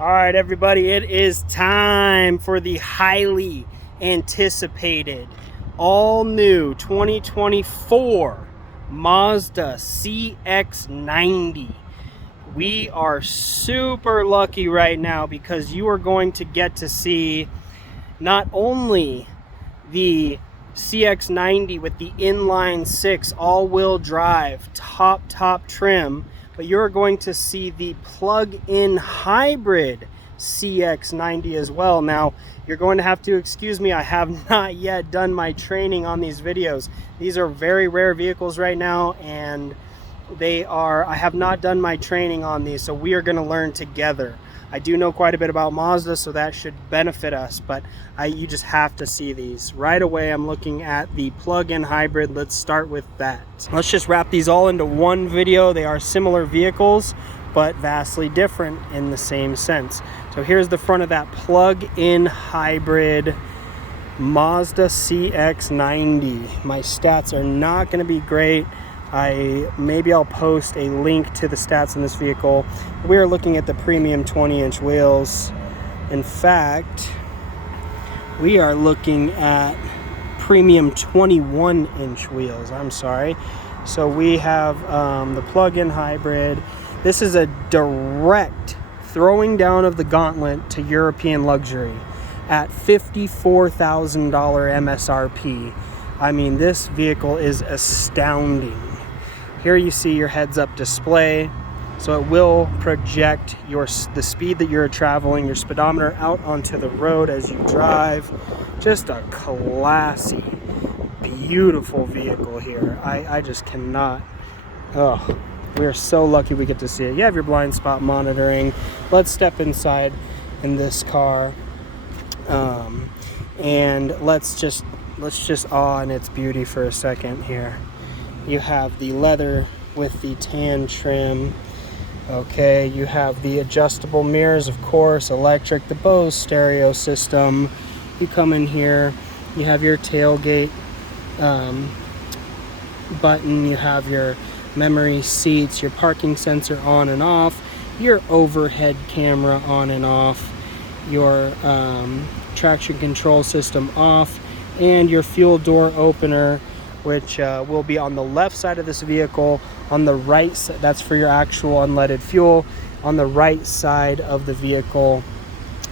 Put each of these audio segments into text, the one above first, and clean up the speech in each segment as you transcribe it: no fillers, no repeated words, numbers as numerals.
All right, everybody, it is time for the highly anticipated, all new 2024 Mazda Cx-90. We are super lucky right now because you are going to get to see not only the Cx-90 with the inline 6 all-wheel drive top trim, but you're going to see the plug-in hybrid Cx-90 as well. Now, you're going to have to excuse me, I have not yet done my training on these videos. These are very rare vehicles right now, and I have not done my training on these, so we are going to learn together. I do know quite a bit about Mazda, so that should benefit us, but you just have to see these. Right away, I'm looking at the plug-in hybrid. Let's start with that. Let's just wrap these all into one video. They are similar vehicles, but vastly different in the same sense. So here's the front of that plug-in hybrid Mazda Cx-90. My stats are not going to be great. Maybe I'll post a link to the stats in this vehicle. We are looking at the premium 20-inch wheels. In fact, we are looking at premium 21-inch wheels. I'm sorry. So we have the plug-in hybrid. This is a direct throwing down of the gauntlet to European luxury at $54,000 MSRP. I mean, this vehicle is astounding. Here you see your heads-up display, so it will project the speed that you're traveling, your speedometer out onto the road as you drive. Just a classy, beautiful vehicle here. I just cannot. Oh, we are so lucky we get to see it. You have your blind spot monitoring. Let's step inside in this car, and let's just awe in its beauty for a second here. You have the leather with the tan trim. Okay, you have the adjustable mirrors, of course, electric, the Bose stereo system. You come in here, you have your tailgate button, you have your memory seats, your parking sensor on and off, your overhead camera on and off, your traction control system off, and your fuel door opener, which will be on the left side of this vehicle. On the right side, that's for your actual unleaded fuel. On the right side of the vehicle,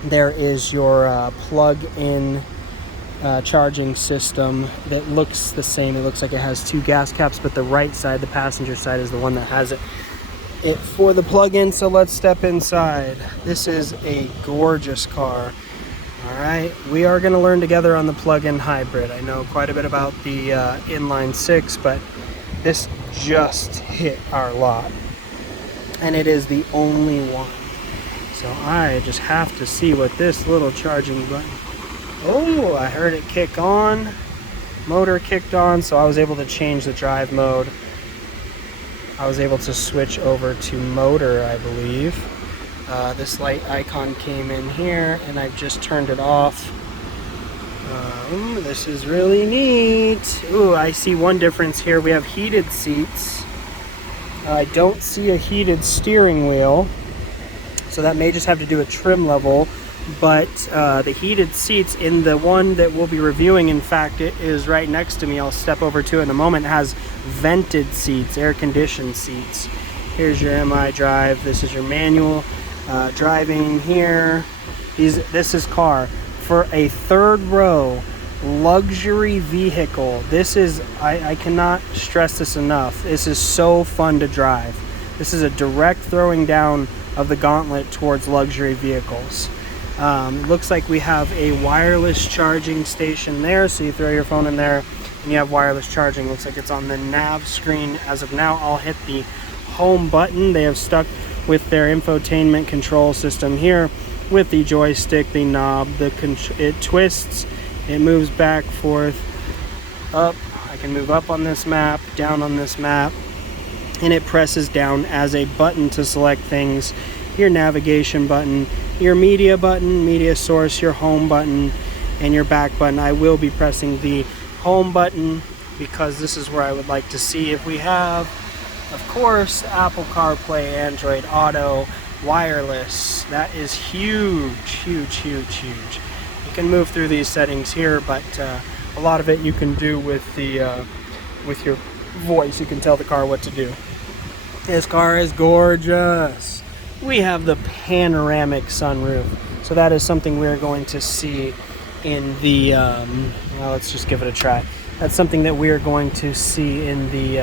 there is your plug-in charging system that looks the same. It looks like it has two gas caps, but the right side, the passenger side, is the one that has it for the plug-in. So let's step inside. This is a gorgeous car. All right, we are going to learn together on the plug-in hybrid. I know quite a bit about the inline 6, but this just hit our lot, and it is the only one. So I just have to see what this little charging button. Oh, I heard it kick on. Motor kicked on, so I was able to change the drive mode. I was able to switch over to motor, I believe. This light icon came in here, and I've just turned it off. This is really neat. Ooh, I see one difference here. We have heated seats. I don't see a heated steering wheel, so that may just have to do with trim level. But the heated seats in the one that we'll be reviewing, in fact, it is right next to me. I'll step over to it in a moment. It has vented seats, air-conditioned seats. Here's your MI drive. This is your manual. Driving here, this is car for a third row luxury vehicle. This is, I cannot stress this enough. This is so fun to drive. This is a direct throwing down of the gauntlet towards luxury vehicles. Looks like we have a wireless charging station there, so you throw your phone in there and you have wireless charging. Looks like it's on the nav screen as of now. I'll hit the home button. They have stuck with their infotainment control system here with the joystick, the knob, it twists, it moves back, forth, up. I can move up on this map, down on this map, and it presses down as a button to select things. Your navigation button, your media button, media source, your home button, and your back button. I will be pressing the home button because this is where I would like to see if we have, of course, Apple CarPlay, Android Auto, wireless. That is huge, huge, huge, huge. You can move through these settings here, but a lot of it you can do with the with your voice. You can tell the car what to do. This car is gorgeous. We have the panoramic sunroof, so that is something we're going to see in the well, let's just give it a try. That's something that we're going to see in the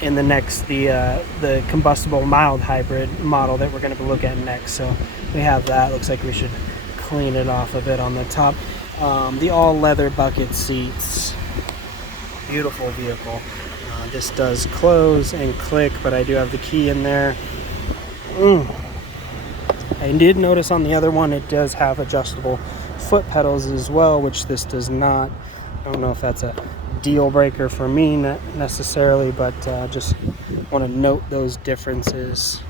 next the combustible mild hybrid model that we're going to look at next. So we have that. Looks like we should clean it off a bit on the top. The all leather bucket seats, beautiful vehicle. This does close and click, but I do have the key in there. I did notice on the other one it does have adjustable foot pedals as well, which this does not. I don't know if that's a deal breaker for me, not necessarily, but just want to note those differences.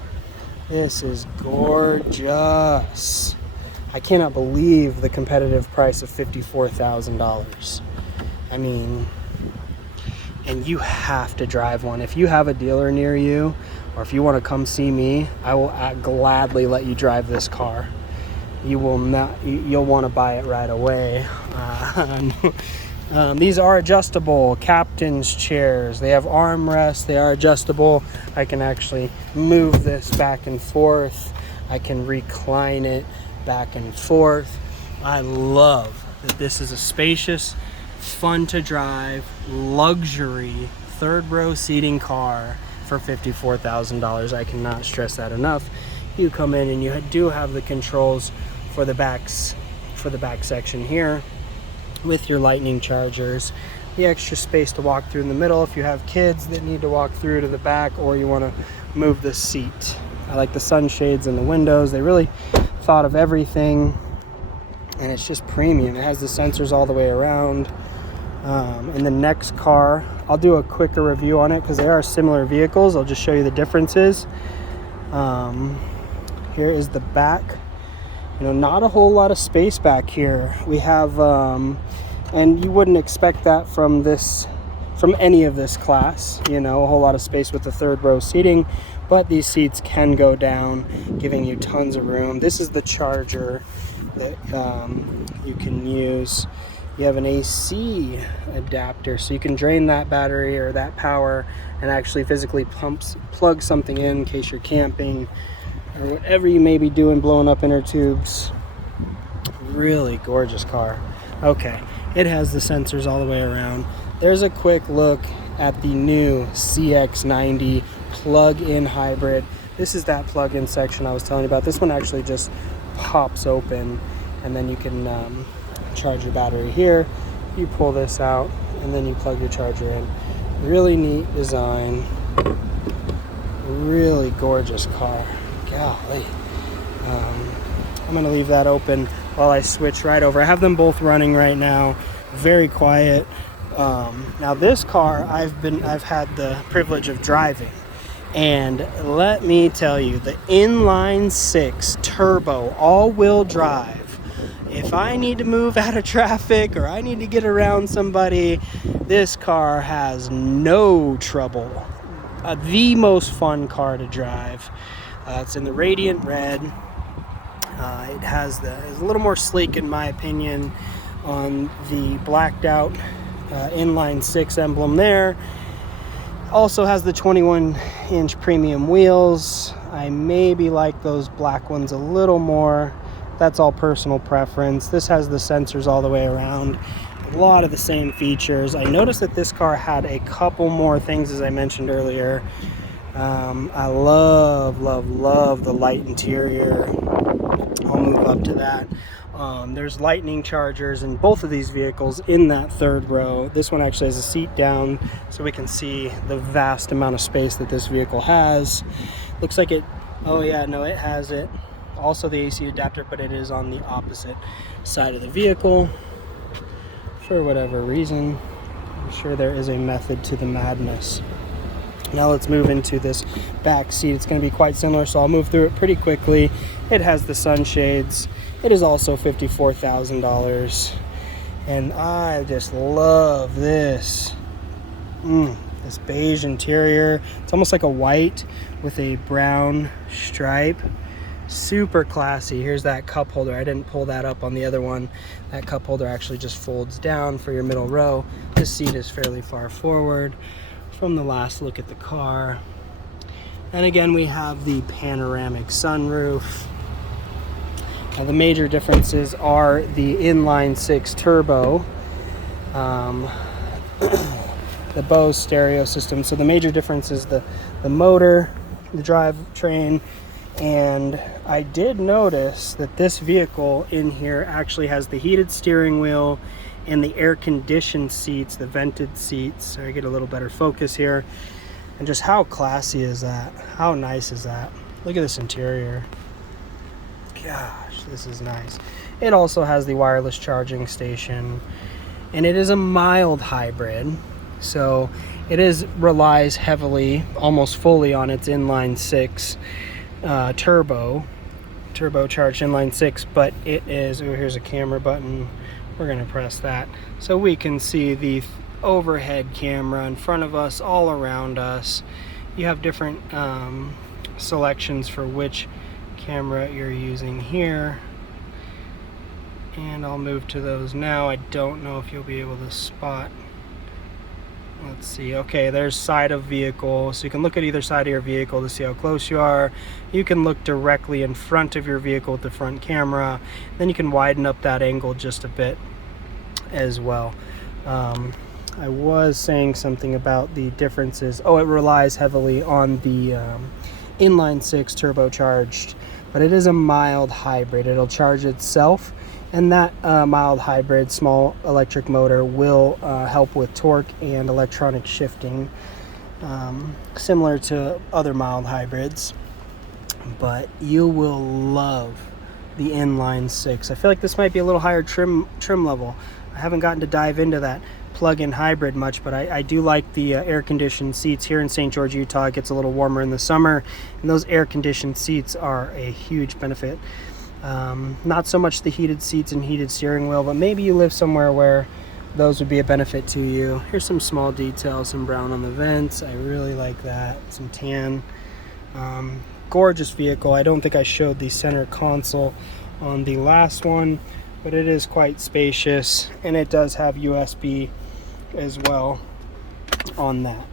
This is gorgeous. I cannot believe the competitive price of $54,000. I mean, and you have to drive one. If you have a dealer near you, or if you want to come see me, I will gladly let you drive this car. You will not. You'll want to buy it right away. These are adjustable captain's chairs. They have armrests. They are adjustable. I can actually move this back and forth. I can recline it back and forth. I love that this is a spacious, fun to drive, luxury, third row seating car for $54,000. I cannot stress that enough. You come in and you do have the controls for the back section here with your lightning chargers, the extra space to walk through in the middle if you have kids that need to walk through to the back, or you want to move the seat. I like the sunshades in the windows. They really thought of everything, and it's just premium. It has the sensors all the way around. And the next car, I'll do a quicker review on it because they are similar vehicles. I'll just show you the differences. Here is the back. You know, not a whole lot of space back here. We have, and you wouldn't expect that from any of this class, you know, a whole lot of space with the third row seating, but these seats can go down, giving you tons of room. This is the charger that you can use. You have an AC adapter, so you can drain that battery or that power and actually physically plug something in case you're camping or whatever you may be doing, blowing up inner tubes. Really gorgeous car. Okay, it has the sensors all the way around. There's a quick look at the new Cx-90 plug-in hybrid. This is that plug-in section I was telling you about. This one actually just pops open, and then you can charge your battery here. You pull this out, and then you plug your charger in. Really neat design. Really gorgeous car. Golly. I'm going to leave that open while I switch right over. I have them both running right now. Very quiet. Now this car I've had the privilege of driving, and let me tell you, the Inline 6 turbo all-wheel drive, if I need to move out of traffic or I need to get around somebody, this car has no trouble. The most fun car to drive. It's in the radiant red. It's a little more sleek in my opinion on the blacked out Inline 6 emblem there. Also has the 21-inch premium wheels. I maybe like those black ones a little more. That's all personal preference. This has the sensors all the way around. A lot of the same features. I noticed that this car had a couple more things, as I mentioned earlier. I love the light interior. I'll move up to that. There's lightning chargers in both of these vehicles in that third row. This one actually has a seat down, so we can see the vast amount of space that this vehicle has. Looks like it, oh yeah, no, it has it. Also the AC adapter, but it is on the opposite side of the vehicle for whatever reason. I'm sure there is a method to the madness. Now let's move into this back seat. It's going to be quite similar, so I'll move through it pretty quickly. It has the sunshades. It is also $54,000, and I just love this. This beige interior. It's almost like a white with a brown stripe. Super classy. Here's that cup holder. I didn't pull that up on the other one. That cup holder actually just folds down for your middle row. This seat is fairly far forward from the last look at the car. And again, we have the panoramic sunroof. Now, the major differences are the inline 6 turbo, the Bose stereo system. So the major difference is the motor, the drivetrain, and I did notice that this vehicle in here actually has the heated steering wheel and the air-conditioned seats, the vented seats. So I get a little better focus here. And just how classy is that? How nice is that? Look at this interior. Gosh, this is nice. It also has the wireless charging station, and it is a mild hybrid. So it relies heavily, almost fully, on its inline 6 turbocharged inline 6, but it is, oh, here's a camera button. We're going to press that so we can see the overhead camera in front of us, all around us. You have different selections for which camera you're using here, and I'll move to those now. I don't know if you'll be able to spot. Let's see. Okay, there's side of vehicle, so you can look at either side of your vehicle to see how close you are. You can look directly in front of your vehicle with the front camera. Then you can widen up that angle just a bit as well. I was saying something about the differences. Oh, it relies heavily on the inline 6 turbocharged, but it is a mild hybrid. It'll charge itself, and that mild hybrid small electric motor will help with torque and electronic shifting, similar to other mild hybrids. But you will love the inline 6. I feel like this might be a little higher trim level. I haven't gotten to dive into that plug-in hybrid much, but I do like the air-conditioned seats. Here in St. George, Utah, it gets a little warmer in the summer, and those air-conditioned seats are a huge benefit. Not so much the heated seats and heated steering wheel, but maybe you live somewhere where those would be a benefit to you. Here's some small details, some brown on the vents. I really like that. Some tan. Gorgeous vehicle. I don't think I showed the center console on the last one, but it is quite spacious, and it does have USB as well on that.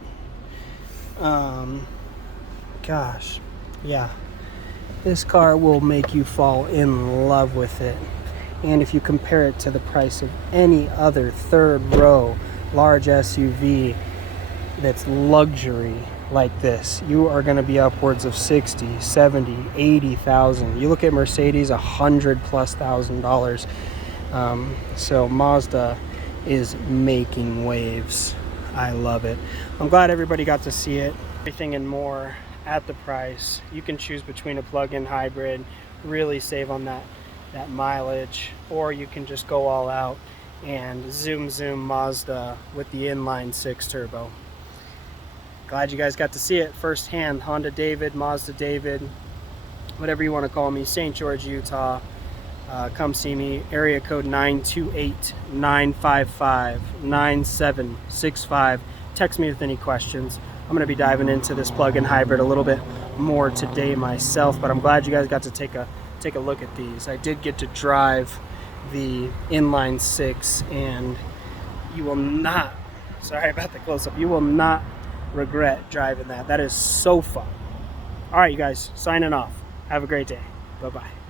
Gosh, yeah, this car will make you fall in love with it. And if you compare it to the price of any other third row large SUV that's luxury like this, you are going to be upwards of 60, 70, 80,000. You look at Mercedes, $100,000+. So Mazda is making waves. I love it. I'm glad everybody got to see it. Everything and more at the price. You can choose between a plug-in hybrid, really save on that mileage, or you can just go all out and zoom Mazda with the inline 6 turbo. Glad you guys got to see it firsthand. Honda David, Mazda David, whatever you want to call me, St. George, Utah. Come see me. Area code 928-955-9765. Text me with any questions. I'm going to be diving into this plug-in hybrid a little bit more today myself, but I'm glad you guys got to take a look at these. I did get to drive the inline 6, and you will not, sorry about the close-up, you will not regret driving that. That is so fun. All right, you guys, signing off. Have a great day. Bye-bye.